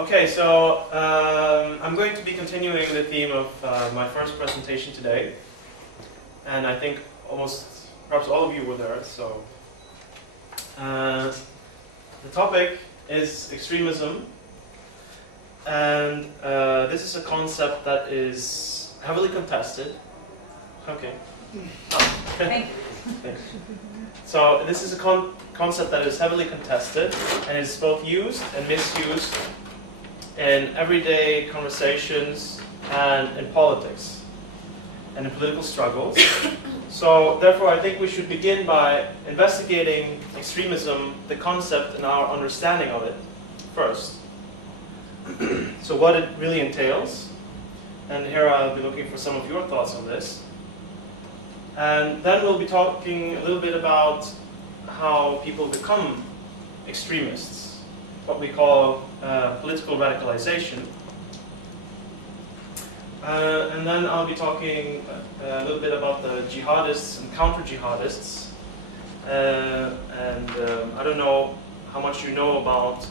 Okay, so I'm going to be continuing the theme of my first presentation today, and I think perhaps all of you were there. So the topic is extremism, and this is a concept that is heavily contested. Okay. Thank you. Thanks. So this is a concept that is heavily contested, and is both used and misused in everyday conversations and in politics and in political struggles. So therefore I think we should begin by investigating extremism, the concept and our understanding of it first. So what it really entails, and here I'll be looking for some of your thoughts on this. And then we'll be talking a little bit about how people become extremists, what we call political radicalization. And then I'll be talking a little bit about the jihadists and counter-jihadists. I don't know how much you know about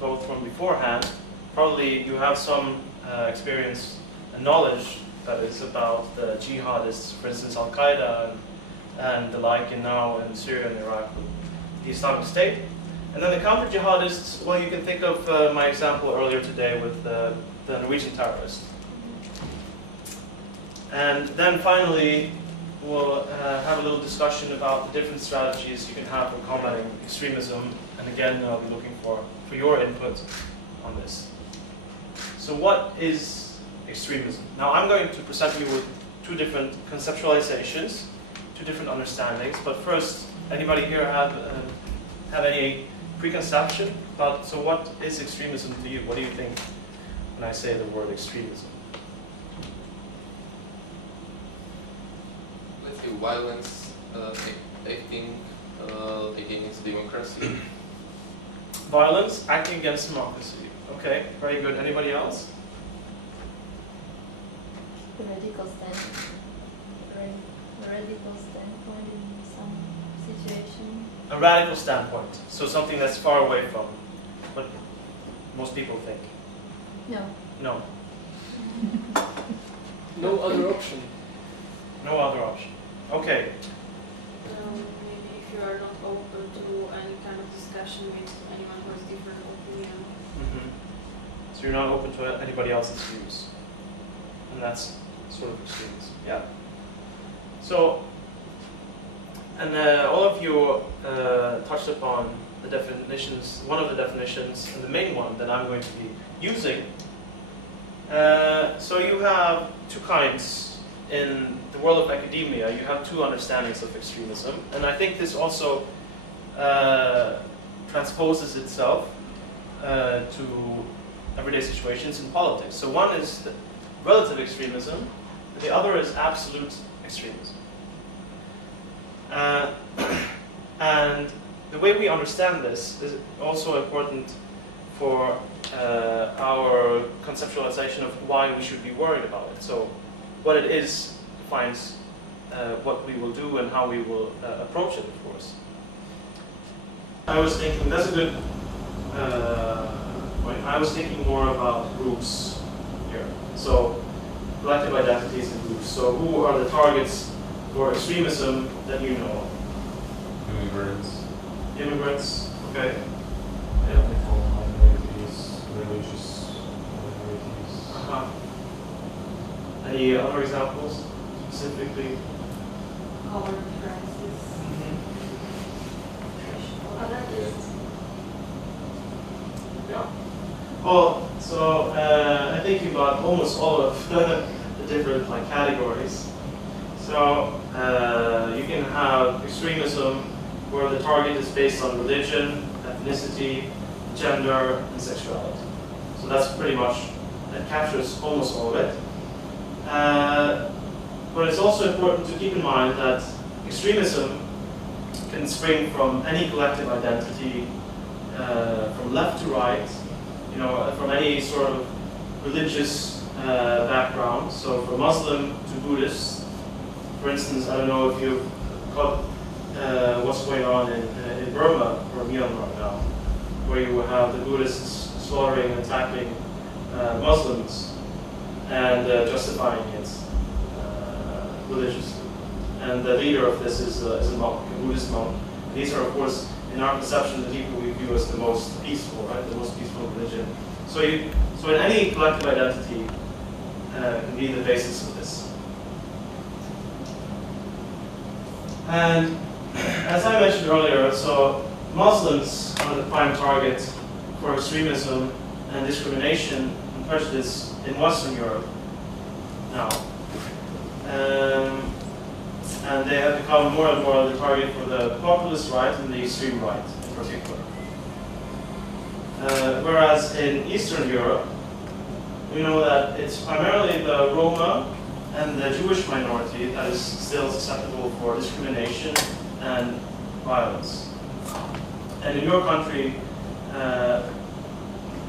both from beforehand. Probably you have some experience and knowledge that is about the jihadists, for instance, Al-Qaeda and the like, and now in Syria and Iraq, the Islamic State. And then the counter-jihadists, well, you can think of my example earlier today with the Norwegian terrorist. And then finally, we'll have a little discussion about the different strategies you can have for combating extremism. And again, I'll be looking for your input on this. So what is extremism? Now I'm going to present you with two different conceptualizations, two different understandings. But first, anybody here have any preconception about, so what is extremism to you? What do you think when I say the word extremism? Let's say violence, acting against democracy. Violence, acting against democracy. Okay, very good. Anybody else? Radical standpoint in some situation. A radical standpoint. So something that's far away from what most people think. No. No. No other option. No other option. Okay. Maybe if you are not open to any kind of discussion with anyone who has different opinion. So you're not open to anybody else's views. And that's sort of extremism. Yeah. So, and all of you touched upon the definitions, one of the definitions, and the main one that I'm going to be using. So you have two kinds in the world of academia. You have two understandings of extremism, and I think this also transposes itself to everyday situations in politics. So one is the relative extremism, the other is absolute extremism. And the way we understand this is also important for our conceptualization of why we should be worried about it. So what it is defines what we will do and how we will approach it, of course. I was thinking, that's a good point. I was thinking more about groups here. So collective identities and groups. So who are the targets for extremism that you know of? Immigrants. Immigrants, okay. Ethnical minorities, religious minorities. Any other examples, specifically? Our crisis. Yeah. Well, so I think you got almost all of the different categories. So you can have extremism where the target is based on religion, ethnicity, gender, and sexuality. So that's pretty much, that captures almost all of it. But it's also important to keep in mind that extremism can spring from any collective identity, from left to right, from any sort of religious background. So from Muslim to Buddhist, for instance, I don't know if you've caught what's going on in Burma or Myanmar now, where you have the Buddhists slaughtering and attacking Muslims and justifying it religiously. And the leader of this is a monk, a Buddhist monk. These are, of course, in our conception, the people we view as the most peaceful, right? The most peaceful religion. So in any collective identity can be the basis of this. And as I mentioned earlier, so Muslims are the prime target for extremism and discrimination and prejudice in Western Europe now. And they have become more and more the target for the populist right and the extreme right in particular. Whereas in Eastern Europe, we know that it's primarily the Roma and the Jewish minority that is still susceptible for discrimination and violence. And in your country,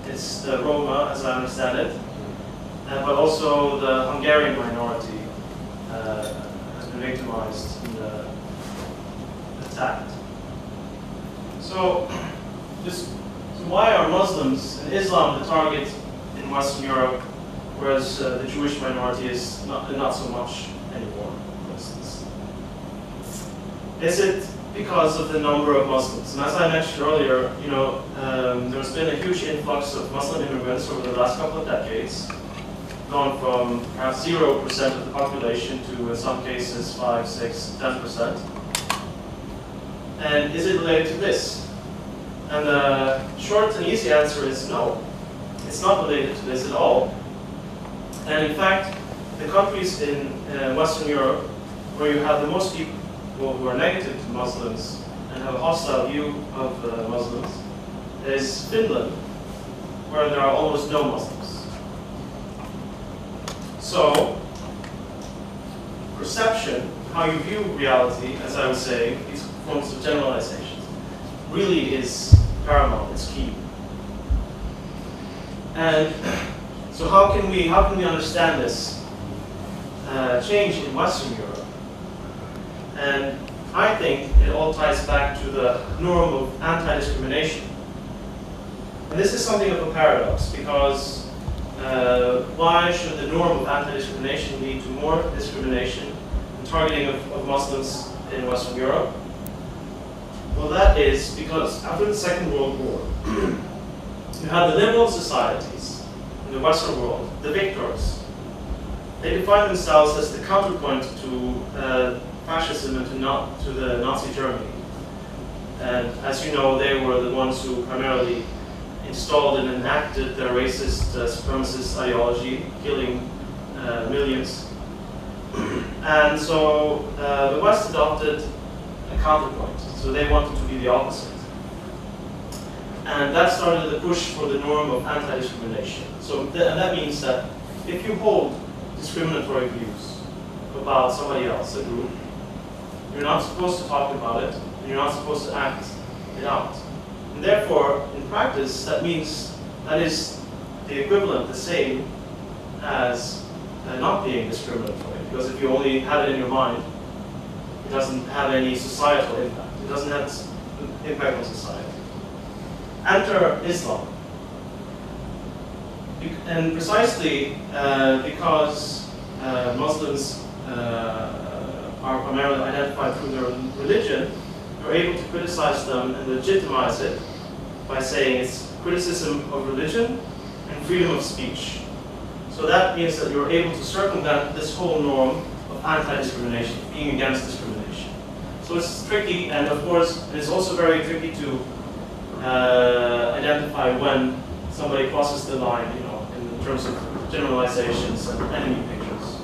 it's the Roma, as I understand it, but also the Hungarian minority has been victimized and attacked. So why are Muslims and Islam the target in Western Europe, whereas the Jewish minority is not so much anymore, for instance? Is it because of the number of Muslims? And as I mentioned earlier, there's been a huge influx of Muslim immigrants over the last couple of decades, gone from perhaps 0% of the population to, in some cases, 5, 6, 10%. And is it related to this? And the short and easy answer is no. It's not related to this at all. And in fact, the countries in Western Europe where you have the most people who are negative to Muslims and have a hostile view of Muslims is Finland, where there are almost no Muslims. So, perception, how you view reality, as I was saying, these forms of generalizations, really is paramount, it's key. And so how can we understand this change in Western Europe? And I think it all ties back to the norm of anti-discrimination. And this is something of a paradox, because why should the norm of anti-discrimination lead to more discrimination and targeting of Muslims in Western Europe? Well, that is because after the Second World War, you had the liberal societies in the Western world, the victors. They defined themselves as the counterpoint to fascism and to the Nazi Germany. And as you know, they were the ones who primarily installed and enacted their racist, supremacist ideology, killing millions. And so the West adopted a counterpoint. So they wanted to be the opposite. And that started the push for the norm of anti-discrimination. So and that means that if you hold discriminatory views about somebody else, a group, you're not supposed to talk about it, and you're not supposed to act it out. And therefore, in practice, that means that is the equivalent, the same, as not being discriminatory. Because if you only have it in your mind, it doesn't have any societal impact. It doesn't have impact on society. Enter Islam. And precisely because Muslims are primarily identified through their religion, you're able to criticize them and legitimize it by saying it's criticism of religion and freedom of speech. So that means that you're able to circumvent this whole norm of anti-discrimination, being against discrimination. So it's tricky, and of course, it's also very tricky to identify when somebody crosses the line, in terms of generalizations and enemy pictures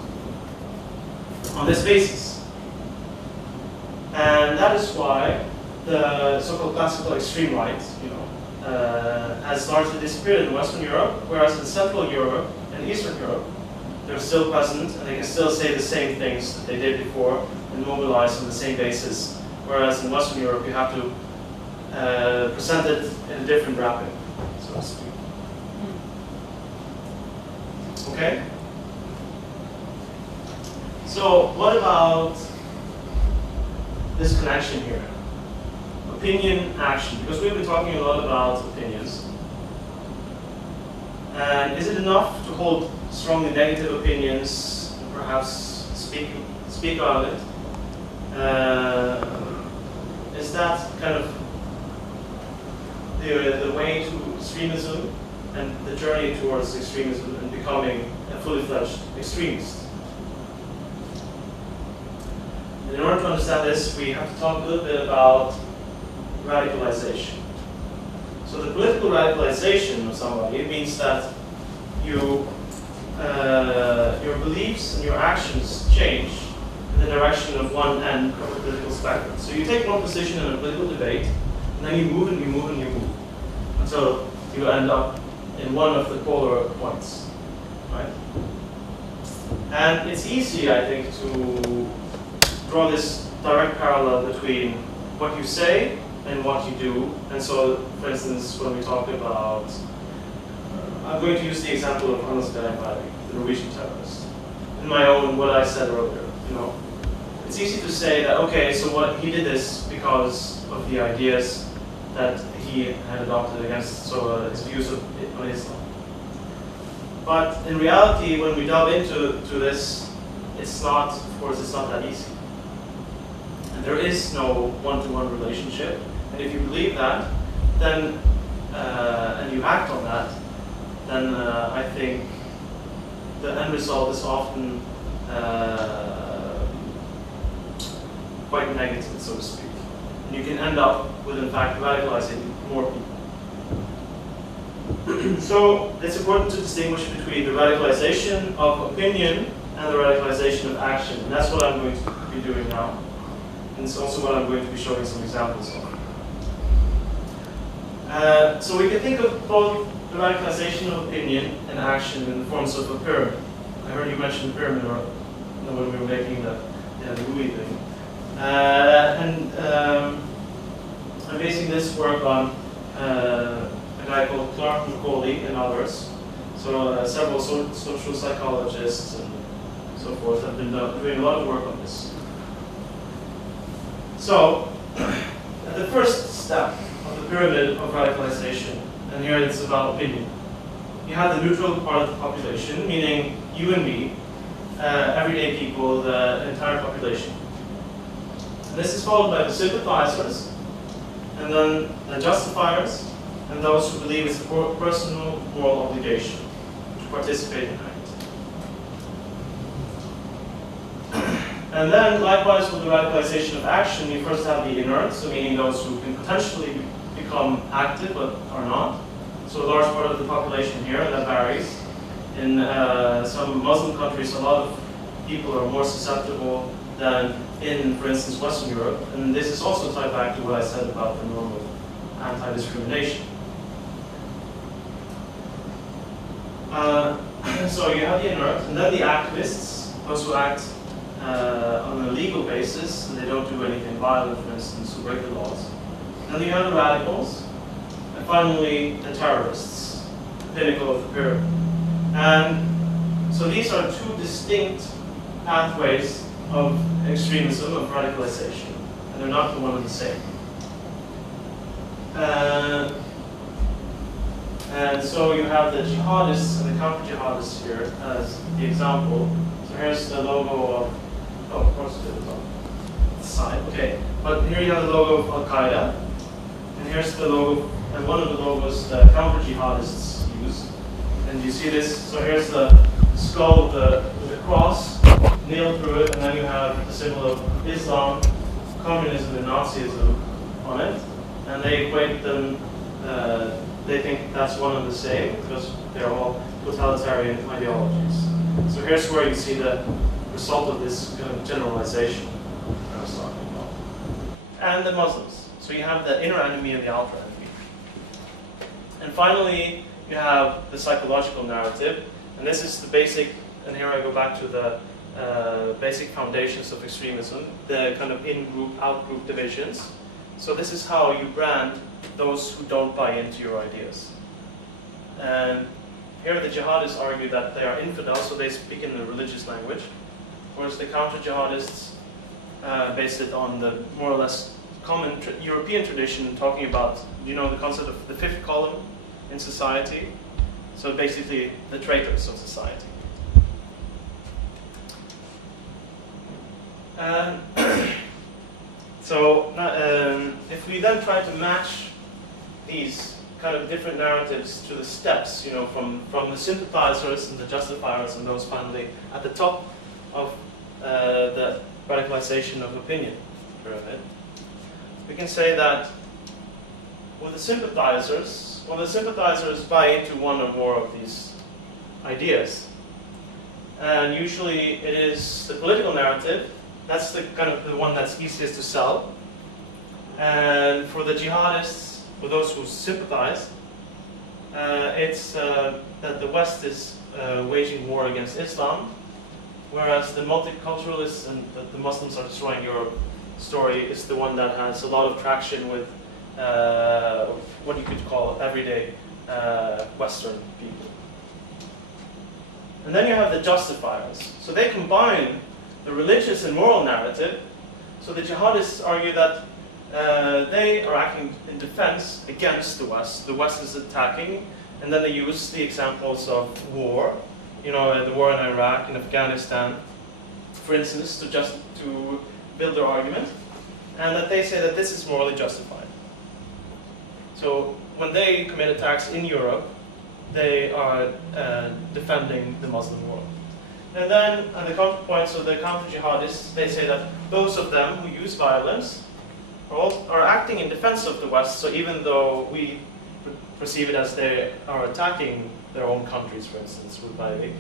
on this basis. And that is why the so-called classical extreme right, has largely disappeared in Western Europe, whereas in Central Europe and Eastern Europe, they're still present and they can still say the same things that they did before and mobilize on the same basis. Whereas in Western Europe, you have to present it in a different wrapping, so to speak. Okay? So what about this connection here? Opinion, action. Because we've been talking a lot about opinions. And is it enough to hold strongly negative opinions, and perhaps speak about it? Is that kind of the way to extremism and the journey towards extremism and becoming a fully fledged extremist? And in order to understand this, we have to talk a little bit about radicalization. So the political radicalization of somebody, it means that your beliefs and your actions change in the direction of one end of the political spectrum. So you take one position in a political debate, and then you move and you move and you move until you end up in one of the polar points, right? And it's easy, I think, to draw this direct parallel between what you say and what you do. And so, for instance, when we talk about, I'm going to use the example of Moskalenko, the Norwegian terrorist. In my own, what I said earlier, it's easy to say that, okay, so what he did this because of the ideas that he had adopted against his views on Islam. But in reality, when we delve into this, it's not, of course, it's not that easy. And there is no one-to-one relationship. And if you believe that, then and you act on that, then I think the end result is often quite negative, so to speak. And you can end up with, in fact, radicalizing more people. So it's important to distinguish between the radicalization of opinion and the radicalization of action. And that's what I'm going to be doing now. And it's also what I'm going to be showing some examples of. So we can think of both the radicalization of opinion and action in the forms of a pyramid. I heard you mention the pyramid when we were making the Louis thing. I'm basing this work on a guy called McCauley and others. So several social psychologists and so forth have been doing a lot of work on this. So the first step of the pyramid of radicalization, and here it's about opinion. You have the neutral part of the population, meaning you and me, everyday people, the entire population. And this is followed by the sympathizers, and then the justifiers, and those who believe it's a personal moral obligation to participate in act. And then, likewise, with the radicalization of action, you first have the inert, so meaning those who can potentially become active but are not. So a large part of the population here, that varies. In some Muslim countries, a lot of people are more susceptible than in, for instance, Western Europe. And this is also tied back to what I said about the norm of anti-discrimination. So you have the inert, and then the activists, those who act on a legal basis, and they don't do anything violent, for instance, who break the laws. And then you have the radicals, and finally the terrorists, the pinnacle of the pyramid. And so these are two distinct pathways of extremism, of radicalization, and they're not the one and the same. And so you have the jihadists and the counter-jihadists here as the example. So here's the logo of, of course it is on the side, okay. But here you have the logo of Al-Qaeda, and here's the logo, and one of the logos the counter-jihadists use. And you see this, so here's the skull with the cross nailed through it, and then you have the symbol of Islam, communism, and Nazism on it. And they equate them, they think that's one and the same, because they're all totalitarian ideologies. So here's where you see the result of this kind of generalization I was talking about. And the Muslims. So you have the inner enemy and the outer enemy. And finally, you have the psychological narrative. And this is the basic, and here I go back to the basic foundations of extremism, the kind of in-group, out-group divisions. So this is how you brand those who don't buy into your ideas. And here the jihadists argue that they are infidels, so they speak in the religious language. Whereas the counter-jihadists base it on the more or less common European tradition, talking about, you know, the concept of the fifth column in society. So basically, the traitors of society. So if we then try to match these kind of different narratives to the steps, from the sympathizers and the justifiers and those finally at the top of the radicalization of opinion pyramid, we can say that with the sympathizers, buy into one or more of these ideas, and usually it is the political narrative. That's the kind of the one that's easiest to sell. And for the jihadists, for those who sympathize, it's that the West is waging war against Islam, whereas the multiculturalists and that the Muslims are destroying Europe story is the one that has a lot of traction with what you could call everyday Western people. And then you have the justifiers. So they combine the religious and moral narrative. So the jihadists argue that they are acting in defense against the West. The West is attacking, and then they use the examples of war, the war in Iraq and Afghanistan, for instance, to build their argument, and that they say that this is morally justified. So when they commit attacks in Europe, they are defending the Muslim world. And then the counterpoint, so the counter-jihadists, they say that those of them who use violence are acting in defense of the West, so even though we perceive it as they are attacking their own countries, for instance, with Breivik,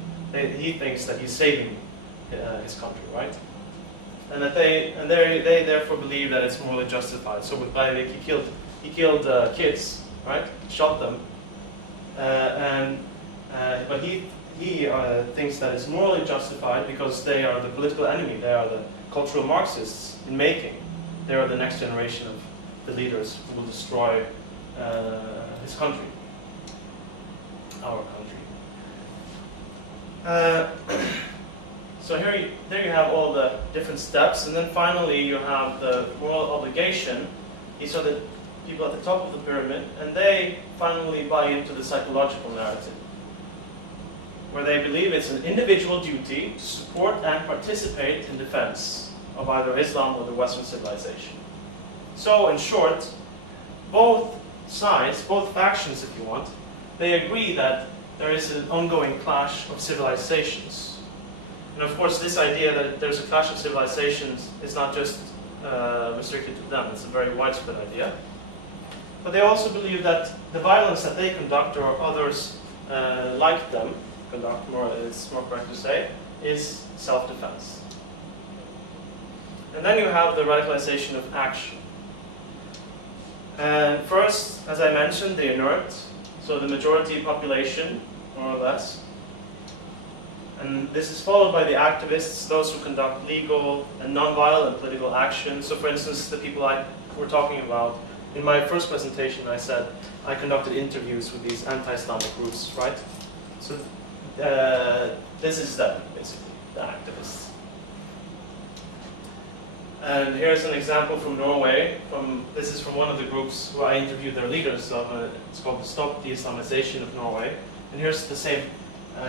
he thinks that he's saving his country, right? And that they therefore believe that it's morally justified. So with Breivik, he killed kids, right? Shot them, but he thinks that it's morally justified because they are the political enemy. They are the cultural Marxists in making. They are the next generation of the leaders who will destroy his country, our country. So there you have all the different steps, and then finally you have the moral obligation. These are the people at the top of the pyramid, and they finally buy into the psychological narrative, where they believe it's an individual duty to support and participate in defense of either Islam or the Western civilization. So, in short, both sides, both factions if you want, they agree that there is an ongoing clash of civilizations. And of course, this idea that there's a clash of civilizations is not just restricted to them, it's a very widespread idea. But they also believe that the violence that they conduct, or others like them, it's more correct to say, is self-defense. And then you have the radicalization of action. And first, as I mentioned, the inert, so the majority population, more or less. And this is followed by the activists, those who conduct legal and non-violent political action. So for instance, the people we're talking about, in my first presentation I said I conducted interviews with these anti-Islamic groups, right? So this is them, basically, the activists. And here's an example from Norway. This is from one of the groups where I interviewed their leaders. It's called the Stop the Islamization of Norway. And here's the same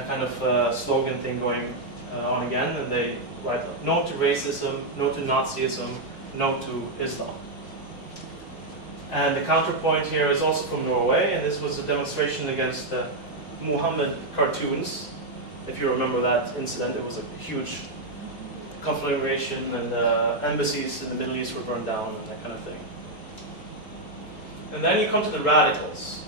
kind of slogan thing going on again. And they write, no to racism, no to Nazism, no to Islam. And the counterpoint here is also from Norway. And this was a demonstration against the Muhammad cartoons. If you remember that incident, it was a huge conflagration, and embassies in the Middle East were burned down and that kind of thing. And then you come to the radicals.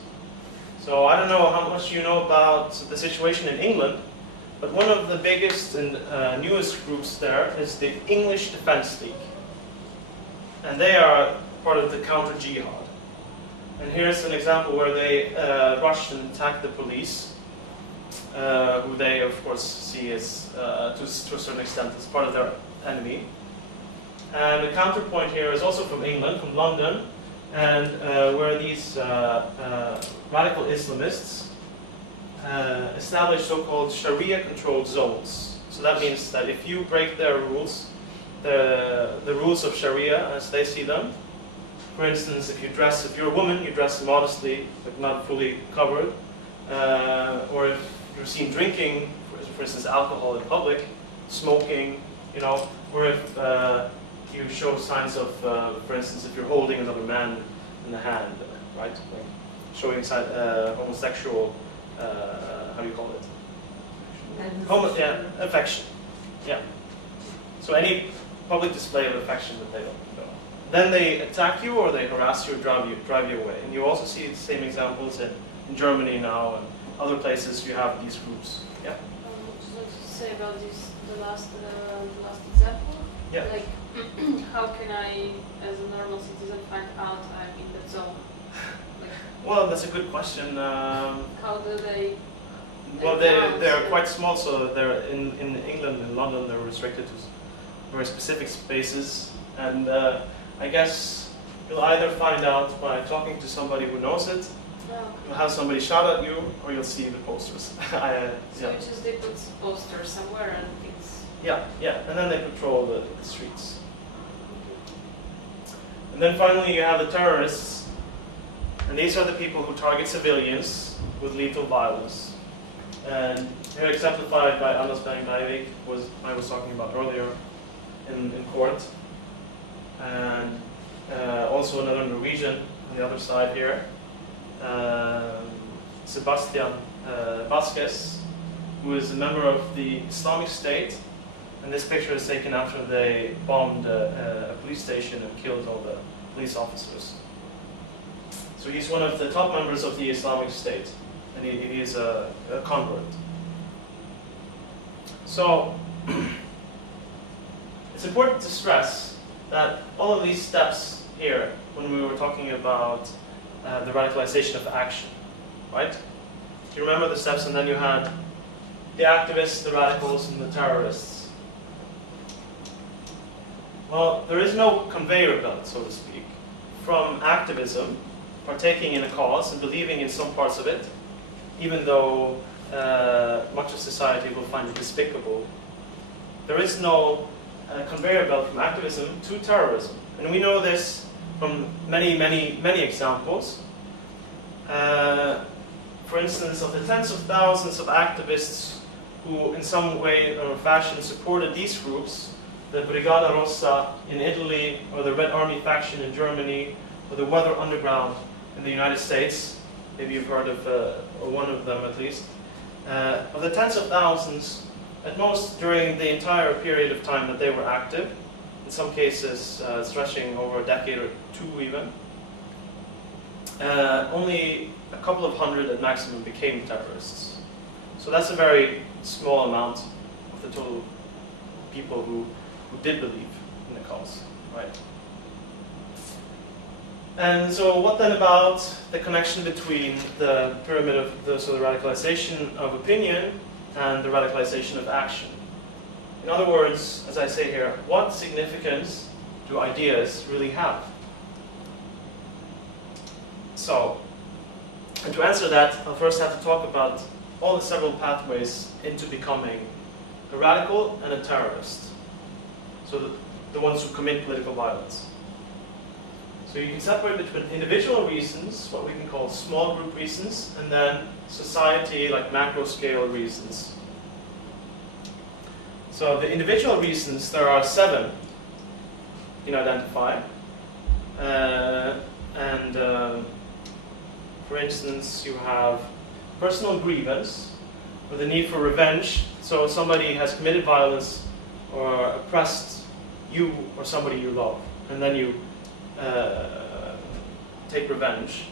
So I don't know how much you know about the situation in England, but one of the biggest and newest groups there is the English Defence League. And they are part of the counter-jihad. And here's an example where they rushed and attacked the police, who they, of course, see as, to a certain extent, as part of their enemy. And the counterpoint here is also from England, from London, and where these radical Islamists establish so-called Sharia-controlled zones. So that means that if you break their rules, the rules of Sharia as they see them, for instance, if you're a woman, you dress modestly, but not fully covered. or if you're seen drinking, for instance, alcohol in public, smoking, you know, or if you show signs of, for instance, if you're holding another man in the hand, right, like showing homosexual, how do you call it? Affection. Yeah. So any public display of affection that they don't. Then they attack you or they harass you or drive you away. And you also see the same examples in Germany now and other places you have these groups. Yeah. Just want to say about this, the last example. Yeah. Like, how can I, as a normal citizen, find out I'm in that zone? Like, Well, that's a good question. how do they? Well, they're quite small, so they're in England, in London, they're restricted to very specific spaces, and I guess you'll either find out by talking to somebody who knows it, you'll have somebody shout at you, or you'll see the posters. So it's just they put posters somewhere and things. Yeah, and then they patrol the streets. And then finally you have the terrorists, and these are the people who target civilians with lethal violence. And they're exemplified by Anders Breivik, I was talking about earlier in court. And also another Norwegian on the other side here, Sebastian Vasquez, who is a member of the Islamic State. And this picture is taken after they bombed a police station and killed all the police officers. So he's one of the top members of the Islamic State, and he is a convert. So it's important to stress that all of these steps here, when we were talking about the radicalization of action, right? Do you remember the steps? And then you had the activists, the radicals, and the terrorists. Well, there is no conveyor belt, so to speak, from activism, partaking in a cause and believing in some parts of it, even though much of society will find it despicable. There is no conveyor belt from activism to terrorism. And we know this from many examples. For instance, of the tens of thousands of activists who in some way or fashion supported these groups, the Brigata Rossa in Italy, or the Red Army faction in Germany, or the Weather Underground in the United States, maybe you've heard of one of them at least. Of the tens of thousands, at most during the entire period of time that they were active, in some cases stretching over a decade or two even, only a couple of hundred at maximum became terrorists. So that's a very small amount of the total people who did believe in the cause, right? And so what then about the connection between the pyramid of the radicalization of opinion and the radicalization of action? In other words, as I say here, what significance do ideas really have? So, and to answer that, I'll first have to talk about all the several pathways into becoming a radical and a terrorist. So the ones who commit political violence. So you can separate between individual reasons, what we can call small group reasons, and then society, like macro scale reasons. So the individual reasons, there are 7 you can identify. For instance, you have personal grievance, or the need for revenge. So somebody has committed violence or oppressed you or somebody you love, and then you take revenge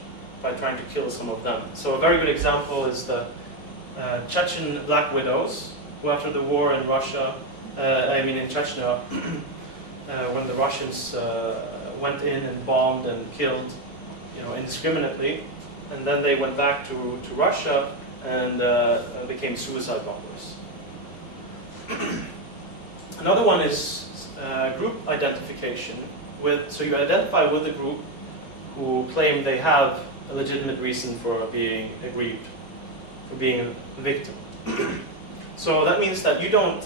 by trying to kill some of them. So a very good example is the Chechen Black Widows, who after the war in Russia, in Chechnya, when the Russians went in and bombed and killed, indiscriminately, and then they went back to Russia and became suicide bombers. Another one is group identification. So you identify with a group who claim they have a legitimate reason for being aggrieved, for being a victim. So that means that you don't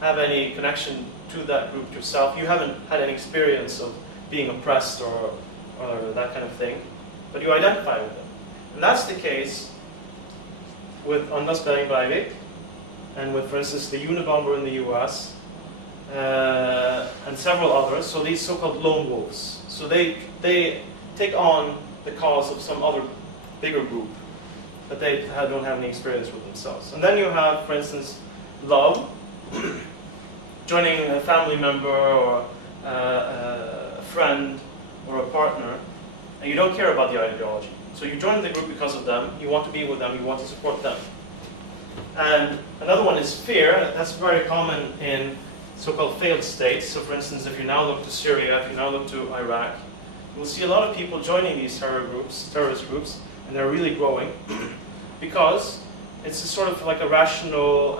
have any connection to that group yourself. You haven't had any experience of being oppressed or that kind of thing, but you identify with them. And that's the case with Anders Behring Breivik and with, for instance, the Unabomber in the US and several others. So these so-called lone wolves. So they take on the cause of some other bigger group that they don't have any experience with themselves. And then you have, for instance, love, joining a family member or a friend or a partner, and you don't care about the ideology. So you join the group because of them, you want to be with them, you want to support them. And another one is fear. That's very common in so-called failed states. So for instance, if you now look to Syria, if you now look to Iraq, you'll see a lot of people joining these terrorist groups, and they're really growing because it's a sort of like a rational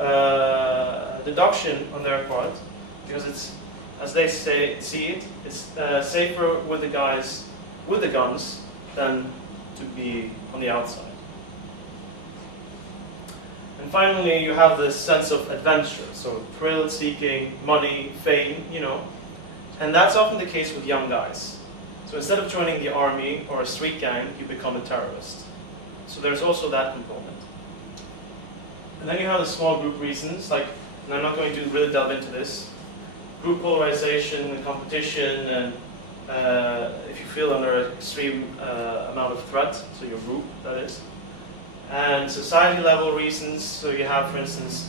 deduction on their part, because it's, as they see it, it's safer with the guys with the guns than to be on the outside. And finally, you have this sense of adventure, so thrill-seeking, money, fame, you know, and that's often the case with young guys. So instead of joining the army or a street gang, you become a terrorist. So there's also that component. And then you have the small group reasons, like, and I'm not going to really delve into this, group polarization and competition, and if you feel under an extreme amount of threat, so your group, that is. And society level reasons, so you have, for instance,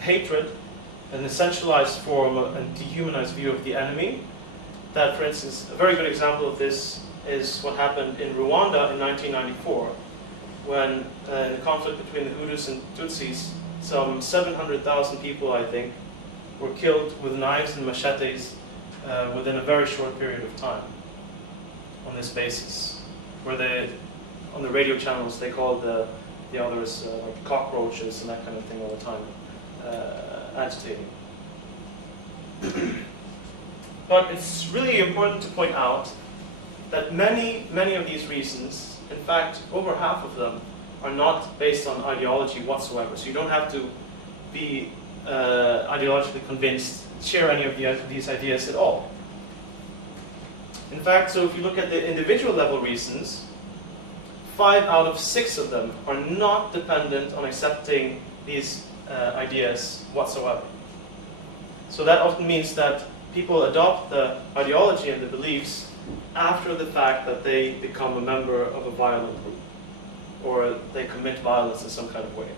hatred, an essentialized form and dehumanized view of the enemy. That, for instance, a very good example of this is what happened in Rwanda in 1994, when in the conflict between the Hutus and Tutsis, some 700,000 people, I think, were killed with knives and machetes within a very short period of time on this basis, where they, on the radio channels, they called the others like cockroaches and that kind of thing all the time, agitating. But it's really important to point out that many of these reasons, in fact, over half of them, are not based on ideology whatsoever. So you don't have to be ideologically convinced, share any of these ideas at all. In fact, so if you look at the individual level reasons, 5 out of 6 of them are not dependent on accepting these ideas whatsoever. So that often means that people adopt the ideology and the beliefs after the fact that they become a member of a violent group, or they commit violence in some kind of way.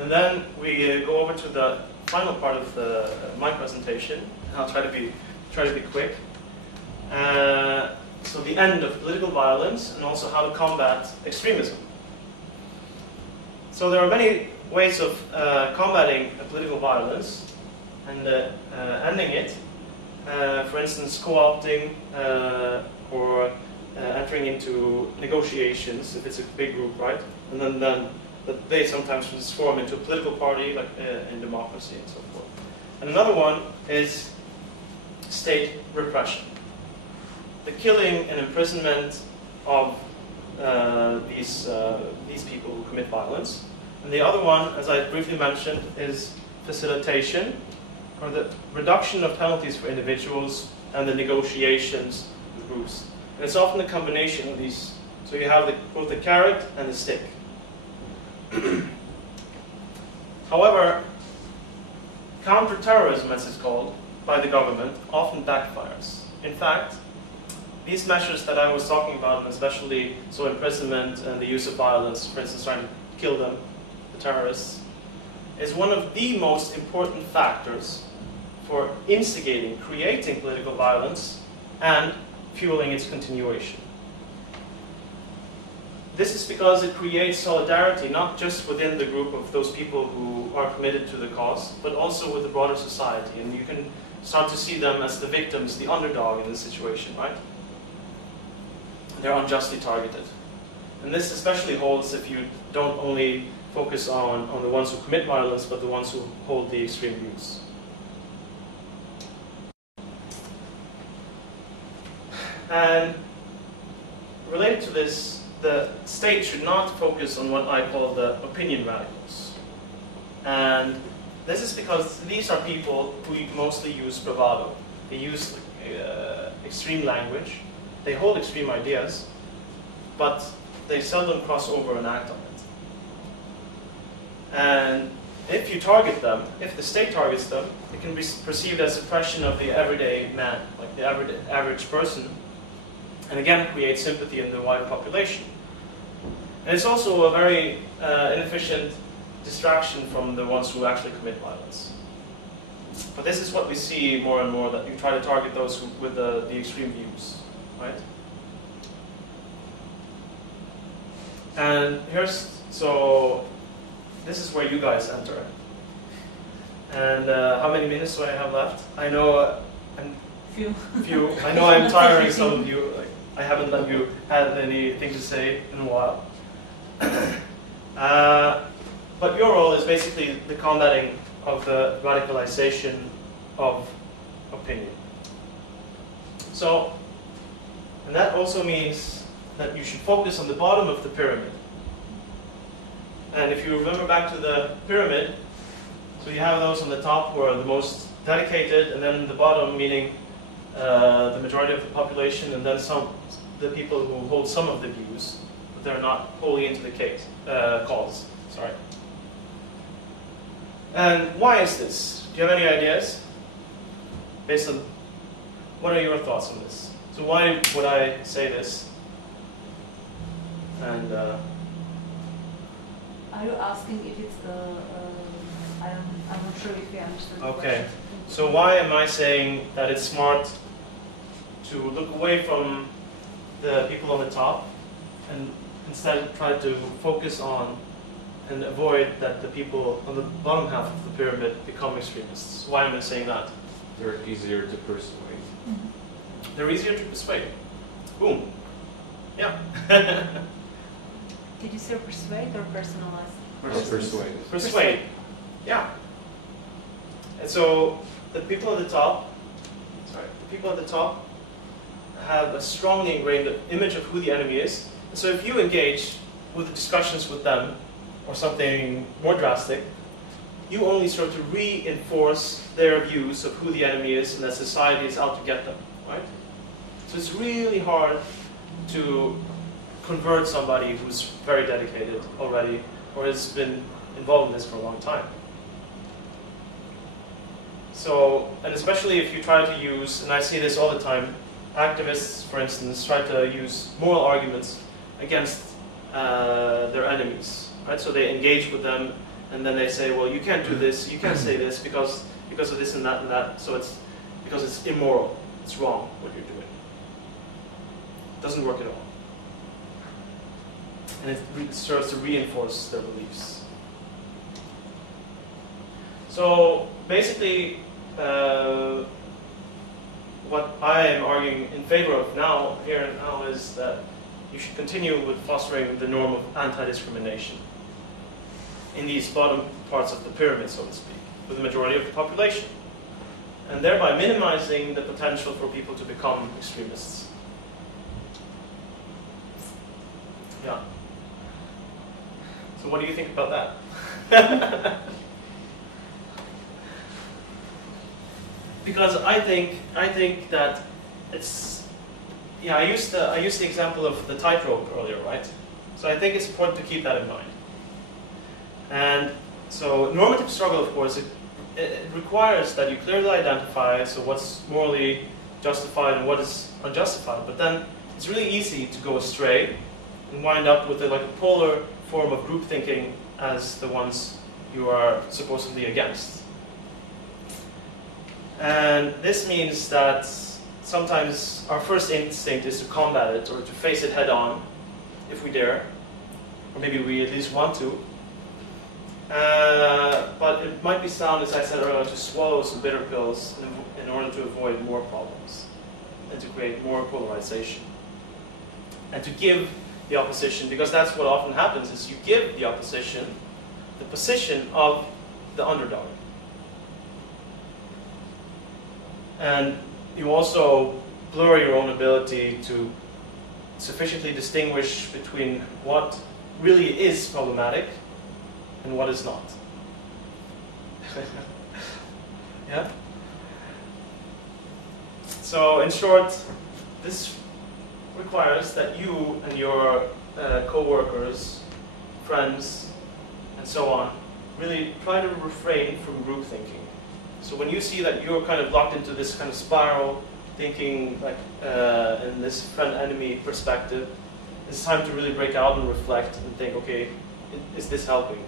And then we go over to the final part of my presentation. I'll try to be quick. So the end of political violence, and also how to combat extremism. So there are many ways of combating political violence and ending it. For instance, co-opting or entering into negotiations if it's a big group, right? And then they sometimes transform into a political party, like in democracy and so forth. And another one is state repression. The killing and imprisonment of these people who commit violence. And the other one, as I briefly mentioned, is facilitation, or the reduction of penalties for individuals and the negotiations with groups. And it's often a combination of these. So you have both the carrot and the stick. However, counterterrorism, as it's called, by the government, often backfires. In fact, these measures that I was talking about, and especially so imprisonment and the use of violence, for instance, trying to kill them, the terrorists, is one of the most important factors for instigating, creating political violence and fueling its continuation. This is because it creates solidarity, not just within the group of those people who are committed to the cause, but also with the broader society. And you can start to see them as the victims, the underdog in this situation, right? They're unjustly targeted. And this especially holds if you don't only focus on the ones who commit violence, but the ones who hold the extreme views. And related to this, the state should not focus on what I call the opinion radicals. And this is because these are people who mostly use bravado. They use extreme language. They hold extreme ideas. but they seldom cross over and act on it. And if you target them, if the state targets them, it can be perceived as suppression of the everyday man, like the average person, and again create sympathy in the wider population. And it's also a very inefficient distraction from the ones who actually commit violence. But this is what we see more and more, that you try to target those with the extreme views, right? And so this is where you guys enter. And how many minutes do I have left? I know Few. I know I'm tiring some of you. Like, I haven't let you have anything to say in a while. But your role is basically the combating of the radicalization of opinion. So, and that also means that you should focus on the bottom of the pyramid. And if you remember back to the pyramid, so you have those on the top who are the most dedicated, and then the bottom meaning the majority of the population, and then the people who hold some of the views, but they're not wholly into the cause. Sorry. And why is this? Do you have any ideas? Based on, what are your thoughts on this? So why would I say this? And Are you asking if it's I'm not sure if you understood the okay. question. So why am I saying that it's smart to look away from the people on the top and instead try to focus on and avoid that the people on the bottom half of the pyramid become extremists? Why am I saying that? They're easier to persuade. They're easier to persuade. Boom. Yeah. Did you say persuade or personalize? Persuade. Persuade. Yeah. And so the people at the top, have a strongly ingrained image of who the enemy is. And so if you engage with discussions with them, or something more drastic, you only start to reinforce their views of who the enemy is and that society is out to get them, right? So it's really hard to convert somebody who's very dedicated already, or has been involved in this for a long time. So, and especially if you try to use, and I see this all the time, activists, for instance, try to use moral arguments against their enemies, right? So they engage with them, and then they say, well, you can't do this, you can't say this because of this and that, so it's because it's immoral, it's wrong what you're doing. It doesn't work at all. And it serves to reinforce their beliefs. So basically, what I am arguing in favor of here and now is that you should continue with fostering the norm of anti-discrimination in these bottom parts of the pyramid, so to speak, with the majority of the population, and thereby minimizing the potential for people to become extremists. Yeah. So what do you think about that? Because I think that it's, yeah, I used the example of the tightrope earlier, right? So I think it's important to keep that in mind. And so normative struggle, of course, it requires that you clearly identify so what's morally justified and what is unjustified. But then it's really easy to go astray and wind up with like a polar form of group thinking as the ones you are supposedly against. And this means that sometimes our first instinct is to combat it or to face it head on, if we dare, or maybe we at least want to. But it might be sound, as I said earlier, to swallow some bitter pills in order to avoid more problems and to create more polarization. And to give the opposition, because that's what often happens, is you give the opposition the position of the underdog. And you also blur your own ability to sufficiently distinguish between what really is problematic and what is not. Yeah? So in short, this requires that you and your co-workers, friends, and so on, really try to refrain from group thinking. So when you see that you're kind of locked into this kind of spiral, thinking like in this friend-enemy perspective, it's time to really break out and reflect and think, okay, is this helping?